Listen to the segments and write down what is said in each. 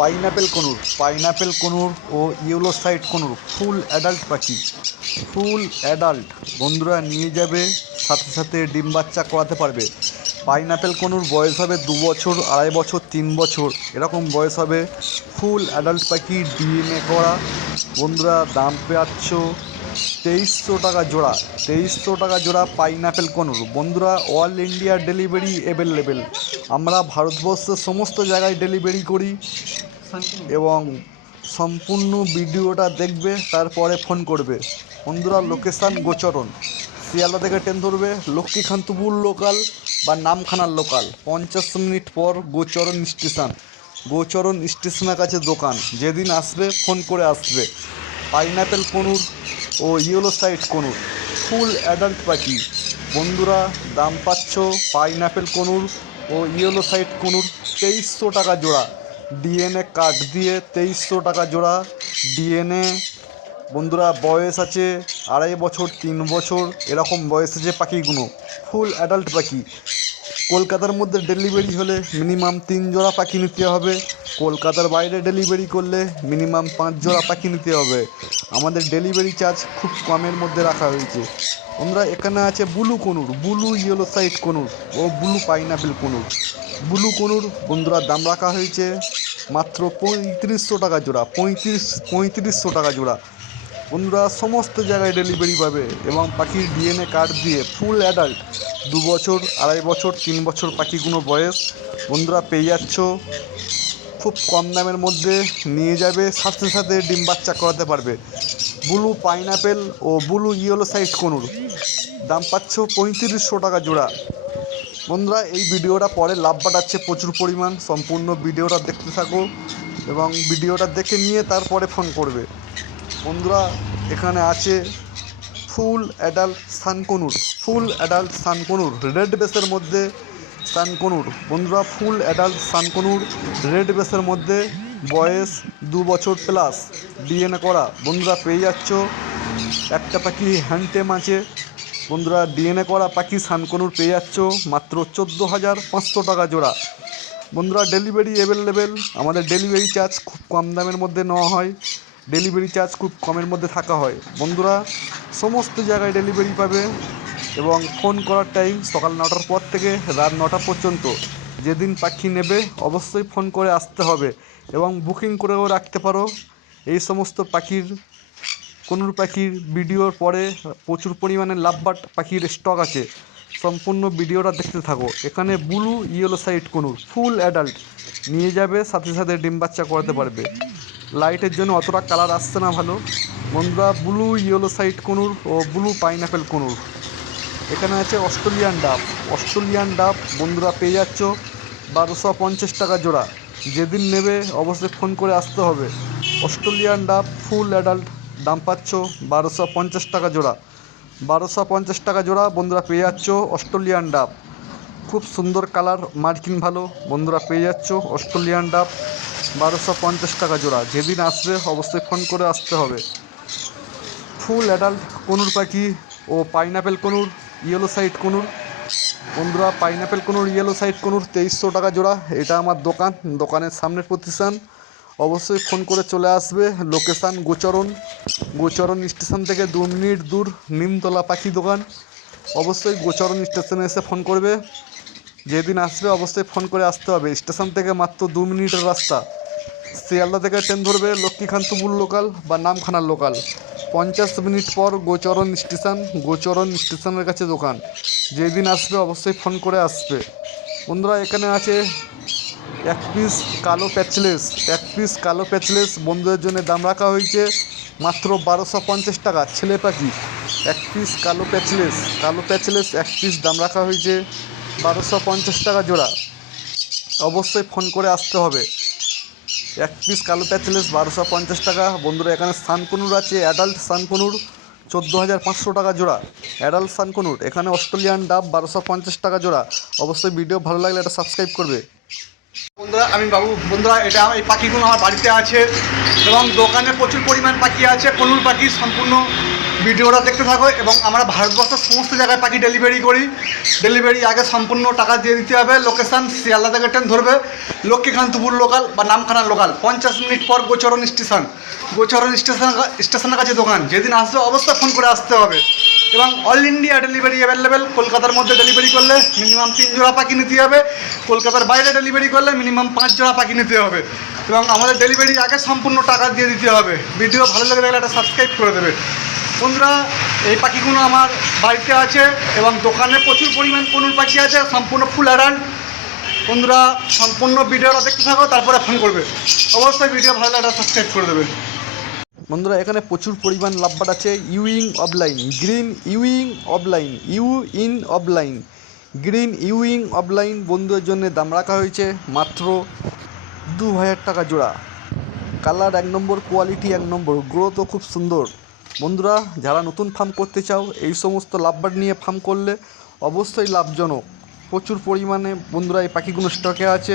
Pineapple conure pineapple conure ও yellow side conure, full adult পাখি। Full adult, বন্ধুরা নিয়ে যাবে, সাথে সাথে ডিম বাচ্চা করাতে পারবে। পাইনাপেল কনুর বয়স হবে দু বছর, আড়াই বছর, তিন বছর। এরকম বয়স হবে ফুল অ্যাডাল্ট পাখি ডিএনএ করা। বন্ধুরা, দাম পাচ্ছ তেইশশো টাকা জোড়া, তেইশশো টাকা জোড়া পাইনাপেল কনুর। বন্ধুরা, অল ইন্ডিয়া ডেলিভারি অ্যাভেলেবেল। আমরা ভারতবর্ষের সমস্ত জায়গায় ডেলিভারি করি। এবং সম্পূর্ণ ভিডিওটা দেখবে, তারপরে ফোন করবে। বন্ধুরা লোকেশান গোচরণ। শিয়ালদা থেকে ট্রেন ধরবে লক্ষ্মীকান্তপুর লোকাল বা নামখানার লোকাল পঞ্চাশ মিনিট পর গোচরণ স্টেশন গোচরণ স্টেশনের কাছে দোকান। যেদিন আসবে ফোন করে আসবে। পাইনাপেল কনুর ও yellow side conure full adult পাখি। বন্ধুরা, দাম পাচ্ছ পাইনাপেল কনুর ও ইয়েলো সাইড কনুর তেইশশো টাকা জোড়া। ডিএনএ কার্ড দিয়ে তেইশশো টাকা জোড়া। ডিএনএ বন্ধুরা বয়স আছে আড়াই বছর, তিন বছর, এরকম বয়স আছে পাখিগুলো। ফুল অ্যাডাল্ট পাখি। কলকাতার মধ্যে ডেলিভারি হলে মিনিমাম তিন জোড়া পাখি নিতে হবে। কলকাতার বাইরে ডেলিভারি করলে মিনিমাম পাঁচ জোড়া পাখি নিতে হবে। আমাদের ডেলিভারি চার্জ খুব কমের মধ্যে রাখা হয়েছে। আমরা এখানে আছে blue conure. Blue yellow side conure. ও blue pineapple conure. Blue conure বন্ধুরা, দাম রাখা হয়েছে মাত্র পঁয়ত্রিশশো টাকা জোড়া, পঁয়ত্রিশ, পঁয়ত্রিশশো টাকা জোড়া। বন্ধুরা, সমস্ত জায়গায় ডেলিভারি পাবে এবং পাখির ডিএনএ কার্ড দিয়ে ফুল অ্যাডাল্ট দু বছর, আড়াই বছর, তিন বছর পাখিগুলো বয়স। বন্ধুরা, পেয়ে যাচ্ছ। খুব কম দামের মধ্যে নিয়ে যাবে, সাথে সাথে ডিম বাচ্চা করাতে পারবে। ব্লু পাইনাপেল ও ব্লু ইয়েলো সাইড কনুর, দাম পাচ্ছ পঁয়ত্রিশশো টাকা জোড়া। বন্ধুরা, এই ভিডিওটা পরে লাভ বাড়াচ্ছে প্রচুর পরিমাণ। সম্পূর্ণ ভিডিওটা দেখতে থাকো এবং ভিডিওটা দেখে নিয়ে তারপরে ফোন করবে। বন্ধুরা, এখানে আছে full adult sun conure. Full adult sun conure, red বেসের মধ্যে সানকনুর। বন্ধুরা, ফুল অ্যাডাল্ট সানকনুর, রেড বেসের মধ্যে বয়স দু বছর প্লাস, ডিএনএ করা। বন্ধুরা, পেয়ে যাচ্ছ। একটা পাখি হ্যান্ডটেম আছে। বন্ধুরা ডিএনএ করা পাখি সানকনুর পেয়ে যাচ্ছ মাত্র চোদ্দ হাজার পাঁচশো টাকা জোড়া। বন্ধুরা ডেলিভারি অ্যাভেলেবেল আমাদের ডেলিভারি চার্জ খুব কম দামের মধ্যে নেওয়া হয়। ডেলিভারি চার্জ খুব কমের মধ্যে থাকা হয়। বন্ধুরা, সমস্ত জায়গায় ডেলিভারি পাবে এবং ফোন করার টাইম সকাল নটার পর থেকে রাত নটা পর্যন্ত। যেদিন পাখি নেবে, অবশ্যই ফোন করে আসতে হবে এবং বুকিং করেও রাখতে পারো। এই সমস্ত পাখির কোনুর পাখির ভিডিওর পরে প্রচুর পরিমাণে লাভবাট পাখির স্টক আছে। সম্পূর্ণ ভিডিওটা দেখতে থাকো। এখানে blue yellow side conure full adult নিয়ে যাবে, সাথে সাথে ডিম বাচ্চা করাতে পারবে। লাইটের জন্য অতটা কালার আসছে না ভালো। বন্ধুরা, ব্লু ইয়েলো সাইড কোনুর ও ব্লু পাইনাপেল কোনুর। এখানে আছে অস্ট্রেলিয়ান ডাব। অস্ট্রেলিয়ান ডাব, বন্ধুরা, পেয়ে যাচ্ছ বারোশো পঞ্চাশ টাকা জোড়া। যেদিন নেবে, অবশ্যই ফোন করে আসতে হবে। অস্ট্রেলিয়ান ডাব ফুল অ্যাডাল্ট দাম পাচ্ছ বারোশো পঞ্চাশ টাকা জোড়া। বারোশো পঞ্চাশ টাকা জোড়া, বন্ধুরা পেয়ে যাচ্ছ অস্ট্রেলিয়ান ডাব। খুব সুন্দর কালার, মার্কিন ভালো, বন্ধুরা পেয়ে যাচ্ছ অস্ট্রেলিয়ান ডাব। বারোশো পঞ্চাশ টাকা জোড়া, যেদিন আসবে অবশ্যই ফোন করে আসতে হবে। ফুল অ্যাডাল্ট কনুর পাখি ও pineapple conure, yellow side conure. বন্ধুরা, pineapple conure, yellow side conure, তেইশশো টাকা জোড়া। এটা আমার দোকান, দোকানের সামনের প্রতিষ্ঠান। অবশ্যই ফোন করে চলে আসবে। লোকেশান গোচরণ গোচরণ স্টেশন থেকে দু মিনিট দূর, নিমতলা পাখি দোকান। অবশ্যই গোচরণ স্টেশনে এসে ফোন করবে। যেদিন আসবে অবশ্যই ফোন করে আসতে হবে। স্টেশন থেকে মাত্র দু মিনিটের রাস্তা। শিয়ালদা থেকে ট্রেন ধরবে লক্ষ্মীকান্তপুর লোকাল বা নামখানার লোকাল। পঞ্চাশ মিনিট পর গোচরণ স্টেশন, গোচরণ স্টেশনের কাছে দোকান। যেদিন আসবে অবশ্যই ফোন করে আসবে। বন্ধুরা, এখানে আছে এক পিস কালো প্যাচলেস এক পিস কালো প্যাচলেস বন্ধুদের জন্য দাম রাখা হয়েছে মাত্র বারোশো পঞ্চাশ টাকা, ছেলে পাখি। এক পিস কালো প্যাচলেস কালো প্যাচলেস এক পিস দাম রাখা হয়েছে বারোশো পঞ্চাশ টাকা জোড়া। অবশ্যই ফোন করে আসতে হবে। এক পিস কালো প্যাচলেস বারোশো পঞ্চাশ টাকা, বন্ধুরা এখানে সানকনুর আছে অ্যাডাল্ট সানকনুর, চোদ্দ হাজার পাঁচশো টাকা জোড়া। অ্যাডাল্ট সানকনুর, এখানে অস্ট্রেলিয়ান ডাব বারোশো পঞ্চাশ টাকা জোড়া। অবশ্যই ভিডিও ভালো লাগলে এটা সাবস্ক্রাইব করবে। বন্ধুরা, আমি বাবু, বন্ধুরা, এটা এই পাখিগুলো আমার বাড়িতে আছে এবং দোকানে প্রচুর পরিমাণ পাখি আছে কলুর পাখি সম্পূর্ণ ভিডিওটা দেখতে থাকো এবং আমরা ভারতবর্ষের সমস্ত জায়গায় পাখি ডেলিভারি করি। ডেলিভারি আগে সম্পূর্ণ টাকা দিয়ে দিতে হবে, লোকেশান শিয়ালদা থেকে ট্রেন ধরবে লক্ষ্মীকান্তপুর লোকাল বা নামখানা লোকাল পঞ্চাশ মিনিট পর গোচরণ স্টেশন গোচরণ স্টেশন, স্টেশনের কাছে দোকান, যেদিন আসবে অবশ্যই ফোন করে আসতে হবে। এবং অল ইন্ডিয়া ডেলিভারি অ্যাভেলেবেল কলকাতার মধ্যে ডেলিভারি করলে মিনিমাম তিন জোড়া পাখি নিতে হবে। কলকাতার বাইরে ডেলিভারি করলে মিনিমাম পাঁচ জোড়া পাখি নিতে হবে। এবং আমাদের ডেলিভারি আগে সম্পূর্ণ টাকা দিয়ে দিতে হবে। ভিডিও ভালো লেগে থাকলে একটা সাবস্ক্রাইব করে দেবে। বন্ধুরা, এই পাখিগুলো আমার বাড়িতে আছে এবং দোকানে প্রচুর পরিমাণ কনুর পাখি আছে, সম্পূর্ণ ফুল অ্যাডাল্ট বন্ধুরা, সম্পূর্ণ ভিডিওটা দেখতে থাকো, তারপরে ফোন করবে। অবশ্যই ভিডিও ভালো লাগলে সাবস্ক্রাইব করে দেবে। বন্ধুরা, এখানে প্রচুর পরিমাণ লাভবাট আছে। Euwing opaline, green euwing opaline, euwing opaline, green euwing opaline বন্ধুদের জন্য দাম রাখা হয়েছে মাত্র দু হাজার টাকা জোড়া। কালার এক নম্বর, কোয়ালিটি এক নম্বর গ্রোথও খুব সুন্দর। বন্ধুরা, যারা নতুন ফার্ম করতে চাও, এই সমস্ত লাভবাট নিয়ে ফার্ম করলে অবশ্যই লাভজনক। প্রচুর পরিমাণে বন্ধুরা এই পাখিগুলো স্টকে আছে।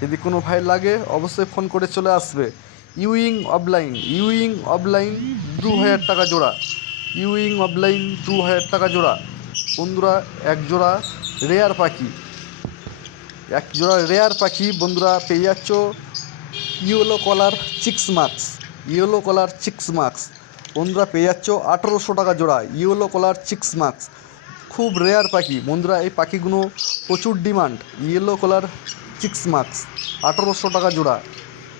যদি কোনো ভাই লাগে, অবশ্যই ফোন করে চলে আসবে। ইউইং অফলাইন ইউইং অফলাইন দু হাজার টাকা জোড়া। ইউইং অফলাইন দু হাজার টাকা জোড়া। বন্ধুরা, এক জোড়া রেয়ার পাখি। এক জোড়া রেয়ার পাখি, বন্ধুরা, পেয়ে যাচ্ছ yellow collar chicks marks yellow collar chicks marks বন্ধুরা, পেয়ে যাচ্ছ আঠেরোশো টাকা জোড়া ইয়েলো কলার চিক্স মার্কস খুব রেয়ার পাখি। বন্ধুরা, এই পাখিগুলো প্রচুর demand yellow collar chicks marks আঠেরোশো টাকা জোড়া।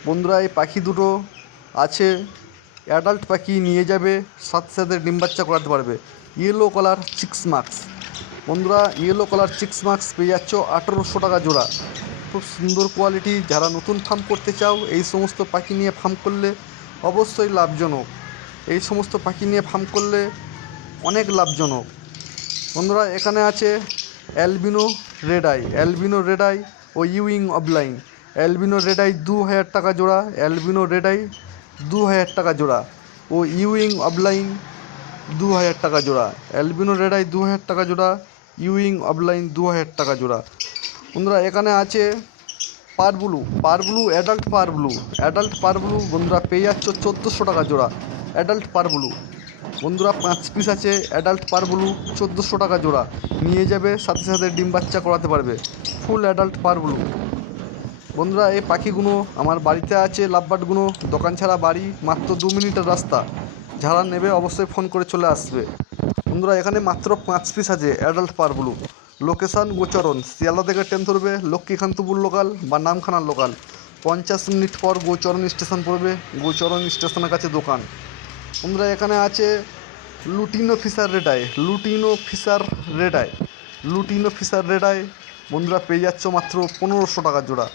বন্ধুরা, এই পাখি দুটো আছে। অ্যাডাল্ট পাখি নিয়ে যাবে, সাথে সাথে ডিম বাচ্চা করাতে পারবে। ইয়েলো কালার চিক্স মার্কস বন্ধুরা ইয়েলো কালার চিক্স মার্কস পেয়ে যাচ্ছ আঠেরোশো টাকা জোড়া। খুব সুন্দর কোয়ালিটি যারা নতুন ফার্ম করতে চাও, এই সমস্ত পাখি নিয়ে ফার্ম করলে অবশ্যই লাভজনক। এই সমস্ত পাখি নিয়ে ফার্ম করলে অনেক লাভজনক। বন্ধুরা, এখানে আছে albino red eye albino red eye ও euwing opaline albino red eye দু হাজার টাকা জোড়া, অ্যালবিনো রেড আই দু হাজার টাকা জোড়া ও ইউইং অফলাইন দু হাজার টাকা জোড়া। অ্যালবিনো রেড আই দু হাজার টাকা জোড়া, ইউইং অফলাইন দু হাজার টাকা জোড়া। বন্ধুরা, এখানে আছে পারব্লু পারব্লু অ্যাডাল্ট পারব্লু অ্যাডাল্ট পারব্লু বন্ধুরা, পেয়ে যাচ্ছ চোদ্দোশো টাকা জোড়া। অ্যাডাল্ট পারব্লু বন্ধুরা, পাঁচ পিস আছে অ্যাডাল্ট পারব্লু চোদ্দোশো টাকা জোড়া। নিয়ে যাবে, সাথে সাথে ডিম বাচ্চা করাতে পারবে। ফুল অ্যাডাল্ট পারব্লু বন্ধুরা, এই পাখিগুলো আমার বাড়িতে আছে লাভবার্ডগুলো দোকান ছাড়া বাড়ি, মাত্র দু মিনিটের রাস্তা। যারা নেবে অবশ্যই ফোন করে চলে আসবে। বন্ধুরা, এখানে মাত্র পাঁচ পিস আছে adult parblue location Gocharan, Sealdah থেকে ট্রেন ধরবে লক্ষ্মীকান্তপুর লোকাল বা নামখানার লোকাল পঞ্চাশ মিনিট পর গোচরণ স্টেশন পড়বে, গোচরণ স্টেশনের কাছে দোকান। বন্ধুরা, এখানে আছে lutino Fischer red eye lutino Fischer red eye lutino Fischer red eye বন্ধুরা, পেয়ে যাচ্ছ মাত্র পনেরোশো টাকা জোড়া।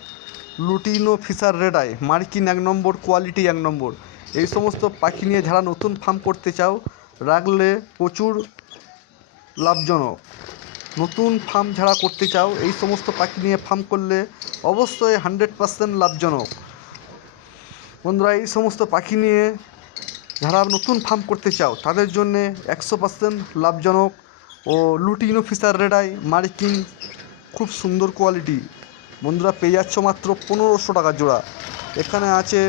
লুটিনো ফিসার রেডায়, মার্কিন এক নম্বর, কোয়ালিটি এক নম্বর। এই সমস্ত পাখি নিয়ে যারা নতুন ফার্ম করতে চাও, রাখলে প্রচুর লাভজনক। নতুন ফার্ম যারা করতে চাও, এই সমস্ত পাখি নিয়ে ফার্ম করলে অবশ্যই হান্ড্রেড পার্সেন্ট লাভজনক। বন্ধুরা, এই সমস্ত পাখি নিয়ে যারা নতুন ফার্ম করতে চাও, তাদের জন্যে একশো পার্সেন্ট লাভজনক। ও লুটিনো ফিসার রেডাই মার্কিন, খুব সুন্দর কোয়ালিটি বন্ধুরা পেয়ে যাচ্ছ মাত্র পনেরোশো টাকা জোড়া। এখানে আছে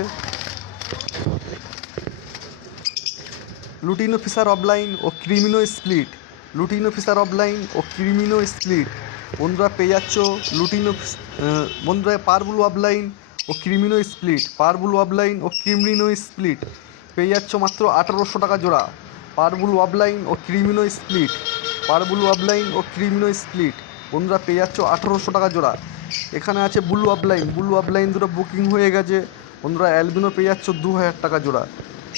লুটিনো ফিসার অফলাইন ও creamino split lutino Fischer opaline ও ক্রিমিনো স্প্লিট বন্ধুরা পেয়ে যাচ্ছ লুটিনো বন্ধুরা পারবুল অফলাইন ও ক্রিমিনো স্প্লিট পারবুল অফলাইন ও ক্রিমিনো স্প্লিট পেয়ে যাচ্ছ মাত্র আঠারোশো টাকা জোড়া। পারবুল অফলাইন ও ক্রিমিনো স্প্লিট পারবুল অফলাইন ও ক্রিমিনো স্প্লিট বন্ধুরা পেয়ে যাচ্ছ আঠারোশো টাকা জোড়া। এখানে আছে ব্লু অফলাইন ব্লু অফলাইন দুটো বুকিং হয়ে গেছে। বন্ধুরা অ্যালবিনো পেয়ে যাচ্ছ দু হাজার টাকা জোড়া।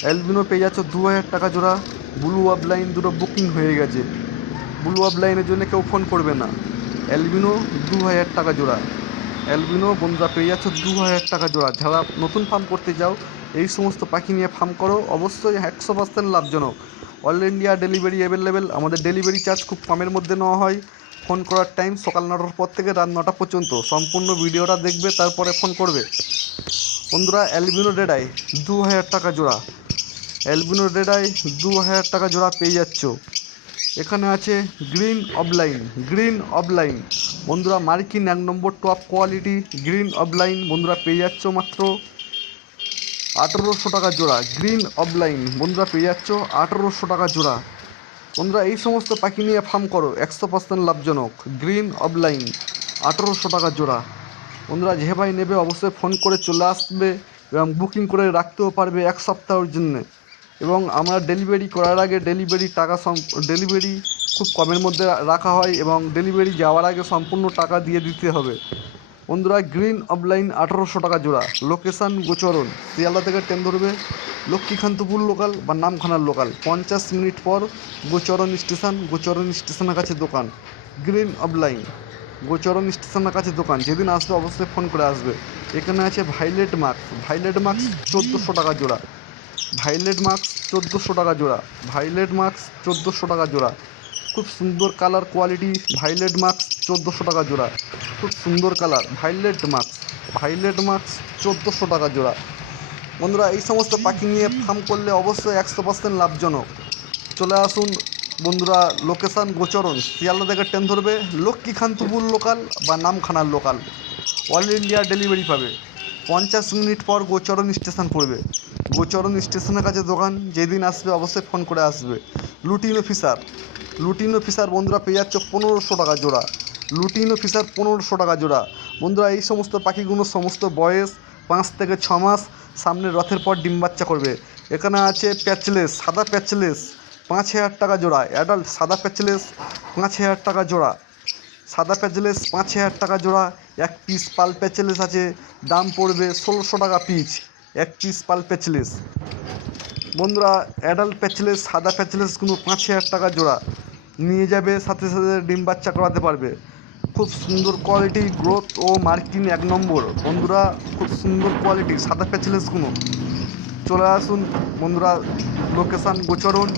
অ্যালবিনো পেয়ে যাচ্ছ দু হাজার টাকা জোড়া। ব্লু অফলাইন দুটো বুকিং হয়ে গেছে। ব্লু অফলাইনের জন্য কেউ ফোন করবে না। অ্যালবিনো দু হাজার টাকা জোড়া। অ্যালবিনো বন্ধুরা, পেয়ে যাচ্ছ দু হাজার টাকা জোড়া। যারা নতুন ফার্ম করতে যাও এই সমস্ত পাখি নিয়ে ফার্ম করো। অবশ্যই একশো পার্সেন্ট লাভজনক। অল ইন্ডিয়া ডেলিভারি অ্যাভেলেবেল আমাদের ডেলিভারি চার্জ খুব কমের মধ্যে নেওয়া হয়। ফোন করার টাইম সকাল নটার পর থেকে রাত নটা পর্যন্ত। সম্পূর্ণ ভিডিওটা দেখবে, তারপরে ফোন করবে। বন্ধুরা অ্যালবিনো রেডাই দু হাজার টাকা জোড়া। অ্যালবিনো রেডাই দু হাজার টাকা জোড়া পেয়ে যাচ্ছ। এখানে আছে গ্রিন অফলাইন গ্রিন অফলাইন বন্ধুরা, মার্কিন এক number top quality green opaline বন্ধুরা পেয়ে যাচ্ছ মাত্র আঠেরোশো টাকা জোড়া। গ্রিন অফলাইন বন্ধুরা পেয়ে যাচ্ছ আঠেরোশো টাকা জোড়া। বন্ধুরা এই সমস্ত পাখি নিয়ে ফার্ম করো, একশো পার্সেন্ট লাভজনক। গ্রিন অফলাইন আঠেরোশো টাকা জোড়া। বন্ধুরা যে ভাই নেবে অবশ্যই ফোন করে চলে আসবে এবং বুকিং করে রাখতেও পারবে এক সপ্তাহের জন্যে। এবং আমরা ডেলিভারি করার আগে ডেলিভারি টাকা ডেলিভারি খুব কমের মধ্যে রাখা হয় এবং ডেলিভারি যাওয়ার আগে সম্পূর্ণ টাকা দিয়ে দিতে হবে। বন্ধুরা, গ্রিন অফলাইন আঠারোশো টাকা জোড়া। লোকেশান গোচরণ। শিয়ালদা থেকে ট্রেন ধরবে। লক্ষ্মীকান্তপুর লোকাল বা নামখানার লোকাল পঞ্চাশ মিনিট পর গোচরণ স্টেশন, গোচরণ স্টেশনের কাছে দোকান। গ্রিন অফলাইন, গোচরণ স্টেশনের কাছে দোকান। যেদিন আসবে অবশ্যই ফোন করে আসবে। এখানে আছে ভাইলেট মার্কস ভাইলেট মার্কস চোদ্দোশো টাকা জোড়া। ভাইলেট মার্কস চোদ্দোশো টাকা জোড়া। ভাইলেট মার্কস চোদ্দোশো টাকা জোড়া। খুব সুন্দর কালার কোয়ালিটি ভাইলেট মার্কস চোদ্দোশো টাকা জোড়া। খুব সুন্দর colour violet marks violet marks চোদ্দোশো টাকা জোড়া। বন্ধুরা, এই সমস্ত পাখি নিয়ে ফার্ম করলে অবশ্যই একশো পার্সেন্ট লাভজনক। চলে আসুন বন্ধুরা লোকেশান গোচরণ। শিয়ালদা থেকে ট্রেন ধরবে লক্ষ্মীকান্তপুর লোকাল বা নামখানার লোকাল অল ইন্ডিয়া ডেলিভারি পাবে। পঞ্চাশ মিনিট পর গোচরণ স্টেশন পড়বে। গোচরণ স্টেশনের কাছে দোকান, যেদিন আসবে অবশ্যই ফোন করে আসবে। লুটিন অফিসার লুটিন অফিসার, বন্ধুরা পেয়ে যাচ্ছে পনেরোশো টাকা জোড়া। লুটিন অফিসার, পনেরোশো টাকা জোড়া। বন্ধুরা, এই সমস্ত পাখিগুলো সমস্ত বয়স পাঁচ থেকে ছ মাস, সামনে রথের পর ডিম বাচ্চা করবে। এখানে আছে প্যাচলেস, সাদা প্যাচলেস, পাঁচ হাজার টাকা জোড়া। অ্যাডাল্ট, সাদা প্যাচলেস, পাঁচ হাজার টাকা জোড়া। সাদা প্যাচলেস, পাঁচ হাজার টাকা জোড়া। এক পিস পাল প্যাচলেস আছে, দাম পড়বে ষোলোশো টাকা পিস এক পিস পাল প্যাচলেস বন্ধুরা অ্যাডাল্ট প্যাচলেস সাদা প্যাচলেসগুলো পাঁচ হাজার টাকা জোড়া। নিয়ে যাবে, সাথে সাথে ডিম বাচ্চা করাতে পারবে। খুব সুন্দর কোয়ালিটি গ্রোথ ও মার্কিং এক নম্বর। বন্ধুরা, খুব সুন্দর কোয়ালিটি সাদা প্যাচলেসগুলো চলে আসুন, বন্ধুরা লোকেশান গোচরণ।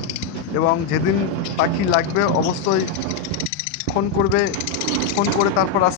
এবং যেদিন পাখি লাগবে, অবশ্যই ফোন করবে। ফোন করে তারপর আস